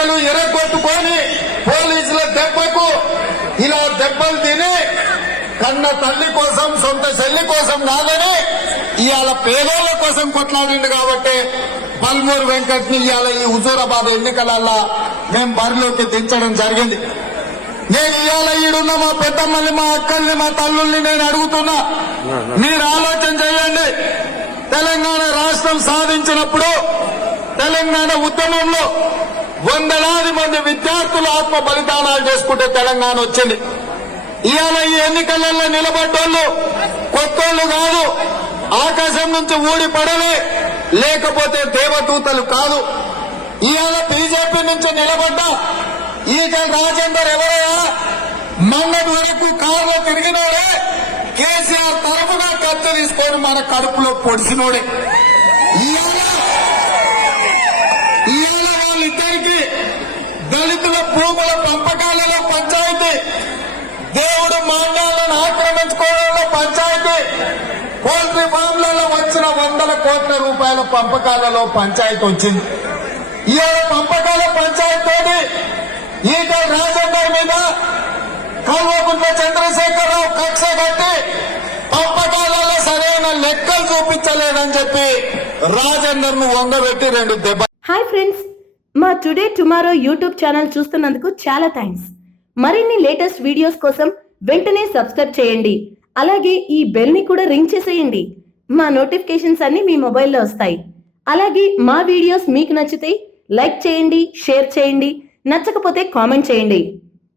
ఎముకలు ఎరగొట్టుకొని పోలీసుల దెబ్బకు ఇలా దెబ్బలు తిని కన్న తల్లి కోసం సొంత చెల్లి కోసం కాదని ఇవాళ పేదోళ్ల కోసం కొట్లాడిండు కాబట్టి పల్మూరు వెంకట్ని ఇవాళ ఈ హుజూరాబాద్ ఎన్నికలల్లా మేము బరిలోకి దించడం జరిగింది. నేను ఇవాళ ఈడున్న మా పెద్దమ్మల్ని, మా అక్కల్ని, మా తల్లుల్ని నేను అడుగుతున్నా, మీరు ఆలోచన చేయండి. తెలంగాణ రాష్ట్రం సాధించినప్పుడు తెలంగాణ ఉద్యమంలో వందలాది మంది విద్యార్థులు ఆత్మ బలిదానాలు చేసుకుంటే తెలంగాణ వచ్చింది. ఇవాళ ఈ ఎన్నికలలో నిలబడ్డోళ్ళు కొత్తోళ్లు కాదు, ఆకాశం నుంచి ఊడి పడలే, లేకపోతే దేవదూతలు కాదు. ఇవాళ బీజేపీ నుంచి నిలబడ్డ ఈటల రాజేందర్ ఎవరయ్యా? మొన్నటి వరకు కారులో తిరిగినోడే, కేసీఆర్ తరఫున ఖర్చు తీసుకొని మన కడుపులో పొడిచినోడే. ఇవాళ వాళ్ళిద్దరికి దళితుల భూముల పంపకాలలో పంచాయతీ, దేవుడు మాన్యాలను ఆక్రమించుకోవడంలో పంచాయతీ, పోల్ట్రీ ఫామ్లలో వచ్చిన 100 కోట్ల రూపాయల పంపకాలలో పంచాయతీ వచ్చింది. ఇవాళ పంపకాల పంచాయతీతోటి ఈటల రాజేందర్ మీద కల్వకుంట్ల చంద్రశేఖరరావు కక్ష కట్టి పంపకాలలో సరైన లెక్కలు చూపించలేదని చెప్పి రాజేందర్ ను వంగబెట్టి 2 దెబ్బ. హాయ్ ఫ్రెండ్స్, మా టుడే టుమారో యూట్యూబ్ ఛానల్ చూస్తున్నందుకు చాలా థ్యాంక్స్. మరిన్ని లేటెస్ట్ వీడియోస్ కోసం వెంటనే సబ్స్క్రైబ్ చేయండి. అలాగే ఈ బెల్ ని కూడా రింగ్ చేసేయండి. మా నోటిఫికేషన్స్ అన్ని మీ మొబైల్లో వస్తాయి. అలాగే మా వీడియోస్ మీకు నచ్చితే లైక్ చేయండి, షేర్ చేయండి, నచ్చకపోతే కామెంట్ చేయండి.